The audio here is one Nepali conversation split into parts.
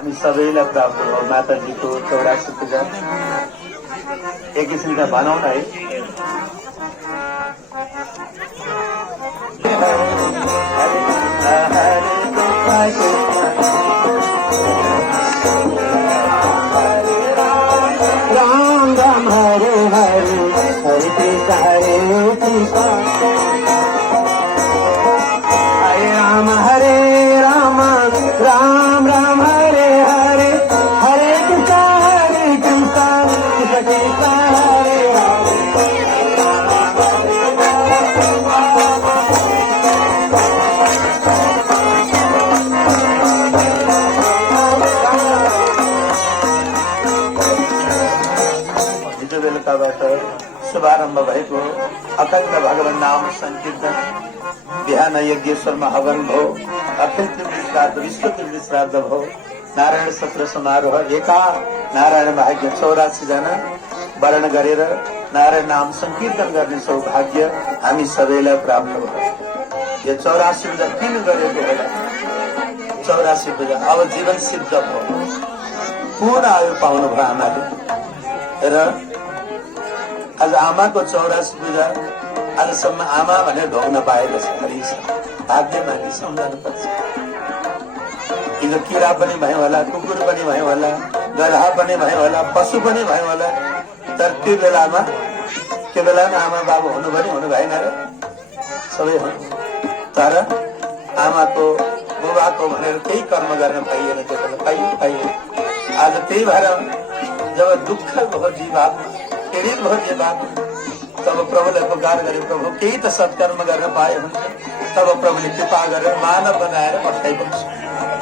हामी सबैलाई प्राप्त भयो माताजीको 84 पूजा। एक किसिमका भनौँ न है, राम राम हरे हरे हरे कृष्ण हरे कृष्ण हरे राम राम राम हरे हरे हरे कृष्ण कृष्ण कृष्ण हरे हरे। हिजो बेलुकाबाट शुभारम्भ भएको अखण्ड भगवान नाम संकीर्तन, बिहान यज्ञेश्वरमा हवन भयो, अखिल त्रिवेणी श्राद्ध विश्व त्रिवेणी श्राद्ध भयो, नारायण सत्र समारोह, एका नारायण भाग्य 84 जना वर्ण गरेर नारायण नाम संकीर्तन गर्ने सौभाग्य हामी सबैलाई प्राप्त भयो। यो 84 पूजा किन गरेको होला? 84 पूजा अब जीवन सिद्ध भयो, पूर्ण आयु पाउनु भयो आमाले। र आज आमाको 84 पूजा आजसम्म आमा भनेर ढोग्न पाएको छ। भाग्यमानी सम्झाउनुपर्छ। हिजो किरा पनि भयो होला, कुकुर पनि भयो होला, गधा पनि भयो होला, पशु पनि भयो होला, तर त्यो बेलामा आमा बाबु हुनु पनि हुनु भएन र सबै हुनु। तर आमाको बुबाको भनेर केही कर्म गर्न पाइएन, त्यो बेला पाइयो। आज त्यही भएर जब दुःख भयो जीवात्मा, पीडित भयो जीवात्मा, तब प्रभुलाई पुकार गरे, प्रभु केही त सत्कर्म गर्न पाए हुन्छ। तब प्रभुले कृपा गरेर मानव बनाएर पठाइदिन्छ।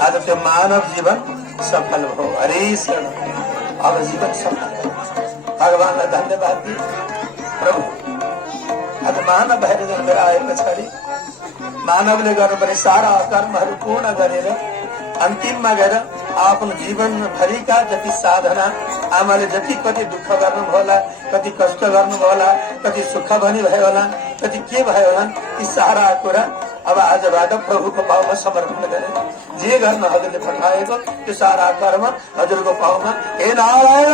आज त्यो मानव जीवन सफल भयो। हरे शरण, अब जीवन सफल भयो। भगवानलाई धन्यवाद दिए। प्रभु आज मानव भएर जन्मेर आए पछाडि मानवले गर्नुपर्ने सारा कर्महरू पूर्ण गरेर अन्तिममा गएर आफ्नो जीवनभरिका जति साधना, आमाले जति कति दुःख गर्नुभयो होला, कति कष्ट गर्नुभयो होला, कति सुख पनि भयो होला, कति के भयो होला, यी सारा कुरा अब आजबाट प्रभुको पाउमा समर्पण गरे। जे गर्न हजुरले पठाएको त्यो सारा कर्म हजुरको पाउमा, हे नारायण,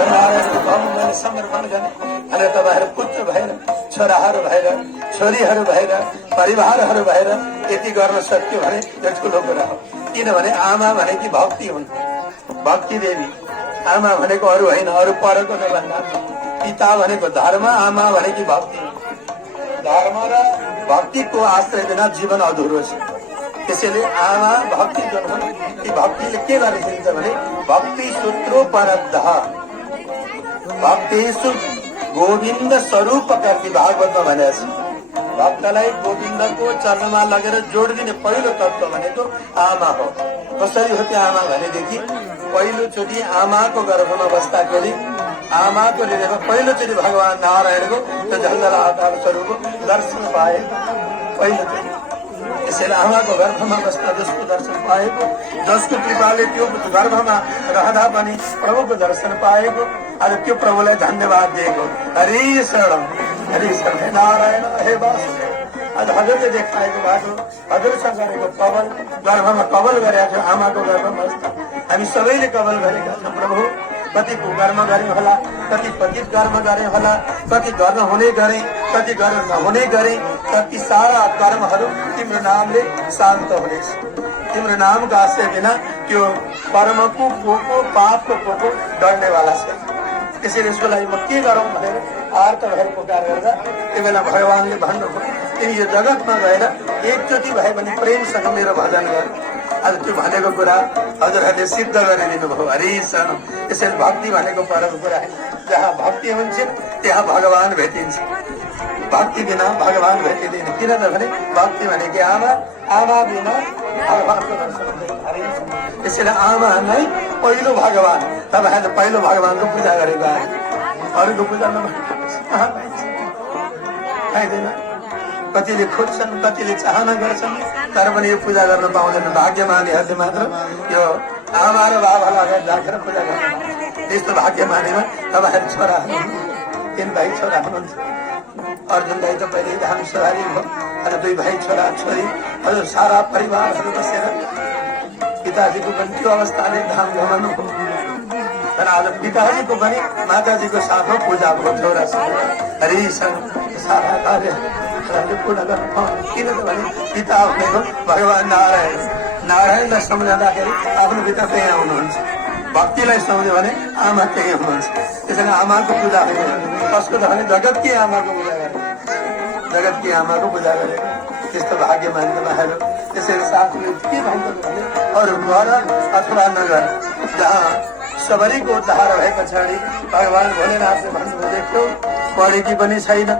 नारायणको पाउमा मैले समर्पण गर्ने। अनि तपाईँहरू पुत्र भएर, छोराहरू भएर, छोरीहरू भएर, परिवारहरू भएर यति गर्न सक्यो भने यो ठुलो कुरा हो। किनभने आमा भनेकी भक्ति हुन्, भक्ति देवी। आमा भनेको अरू होइन, अरू परको नभन्दा। पिता भनेको धर्म, आमा भनेकी भक्ति। धर्म र भक्तिको आश्रय बिना जीवन अधुरो छ। त्यसैले आमा भक्ति जुन हुन्, ती भक्तिले के गरिदिन्छ भने भक्ति सूत्रो परब्धः, भक्ति गोविन्द स्वरूप कर्ती भागवतमा भनेको छ। भक्तलाई गोविन्दको चरणमा लगेर जोडिदिने पहिलो तत्व भनेको आमा हो। कसरी हो त्यो आमा भनेदेखि पहिलोचोटि आमाको गर्भमा बस्दाखेरि आमाको हृदयमा पहिलोचोटि भगवान नारायणको त्यो जङ्गल आकार स्वरूपको दर्शन पाए पहिलोचोटि। त्यसैले आमाको गर्भमा बस्दा जसको दर्शन पाएको, जसको कृपाले त्यो गर्भमा रहँदा पनि प्रभुको दर्शन पाएको, आज त्यो प्रभुलाई धन्यवाद दिएको। हरि शरण, हरि शरण, नारायण हे वासुदेव। आज हजुरले देखाएको बाटो, हजुरसँग गरेको कवल, गर्भमा कवल गरेका थियो, आमाको गर्भमा हामी सबैले कवल गरेका छौँ। प्रभु कति कुकर्म गरे होला, कति पतित कर्म गरे होला, कति गर्न हुने गरे, कति गर्न नहुने गरे, कति सारा कर्महरू तिम्रो नामले शान्त हुनेछ। तिम्रो नामको आश्रय बिना त्यो कर्मको पोको, पापको पोको डढ्नेवाला छ। त्यसैले यसको लागि म के गरौँ भनेर आर्त भएर पुकार गर्दा त्यो बेला भगवानले भन्नुभयो, तिमी यो जगतमा गएर एकचोटि भए पनि प्रेमसँग मेरो भजन गर। आज त्यो भनेको कुरा हजुरहरूले सिद्ध गरिदिनु भयो। हरि शरण। त्यसैले भक्ति भनेको परम कुरा है। जहाँ भक्ति हुन्छ त्यहाँ भगवान भेटिन्छ, भक्ति बिना भगवान भेटिँदैन। किन त भने भक्ति भनेको आमा, आमा बिना भगवानको दर्शन हुँदैन। त्यसैले आमा नै पहिलो भगवान। तपाईँहरूले पहिलो भगवानको पूजा गरेको आए, अरूको पूजा खाइँदैन। कतिले खोज्छन्, कतिले चाहना गर्छन्, तर पनि यो पूजा गर्न पाउँदैन। भाग्यमानीहरूले मात्र यो आमा र बाबालाई अगाडि राखेर पूजा गर्नु। त्यस्तो भाग्यमानीमा तपाईँहरू छोरा, 3 भाइ छोरा हुनुहुन्छ। अर्जुन दाई त पहिले धाम सवारी भयो, अनि 2 भाइ छोरा छोरी, हजुर सारा परिवारहरू बसेर पिताजीको पनि त्यो अवस्थाले धाम घुमाउनु हो तर आज पिताजीको पनि माताजीको साथमा पूजा भयो छोरासँग हरिसँग सारा कार्य पूर्ण गर्नु पाउनु किन त भने पिता भनेको भगवान नारायण नारायणलाई सम्झँदाखेरि आफ्नो पिता त्यहाँ हुनुहुन्छ भक्तिलाई सम्झ्यो भने आमा त्यही हुनुहुन्छ त्यसैले आमाको पूजा गरेको कसको त भने जगतकी आमाको पूजा गरेको जगतकी आमाको पूजा गरेको त्यस्तो भाग्य मान्नु बाहेर त्यसैले साथीले के भन्छ भने अरू घर अथवा नगर जहाँ सबरीको उद्धार भए पछाडि भगवान भोलेनाथले भन्नुभएको पढेकी पनि छैन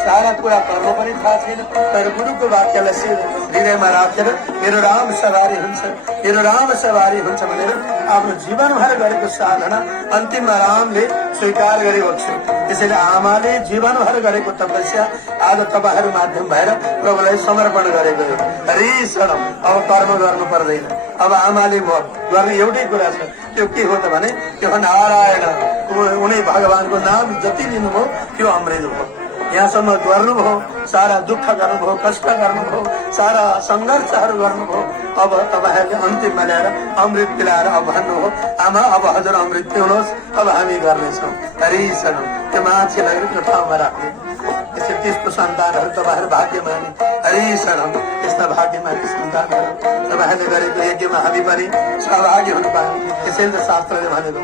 सारा कुरा कर्म पनि थाहा छैन तर गुरुको वाक्यलाई हृदयमा राखेर मेरो राम सवारी हुन्छ मेरो राम सवारी हुन्छ भनेर आफ्नो जीवनभर गरेको साधना अन्तिममा रामले स्वीकार गरिबक्स्यो त्यसैले आमाले जीवनभर गरेको तपस्या आज तपाईँहरू माध्यम भएर प्रभुलाई समर्पण गरेको हो हरिशरण अब कर्म गर्नु पर्दैन अब आमाले गर्ने एउटै कुरा छ त्यो के हो त भने त्यो नारायण उनी भगवानको नाम जति लिनुभयो त्यो अमृत हो यहाँसम्म गर्नुभयो सारा दुःख गर्नुभयो कष्ट गर्नुभयो सारा सङ्घर्षहरू गर्नुभयो अब तपाईँहरूले अन्तिममा ल्याएर अमृत पिलाएर अब भन्नुभयो आमा अब हजुर अमृत पिउनुहोस् अब हामी गर्नेछौँ हरिशरण त्यो मान्छेलाई त्यो ठाउँमा राख्ने त्यसरी त्यस्तो सन्तानहरू तपाईँहरू भाग्यमानी हरिशरण त्यस्ता भाग्यमानी सन्तानहरू तपाईँहरूले गरेको यज्ञमा हामी पनि सहभागी हुनु पायौँ त्यसैले त शास्त्रले भनेको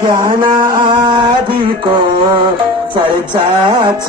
ज्ञान आदिको चर्चा छ।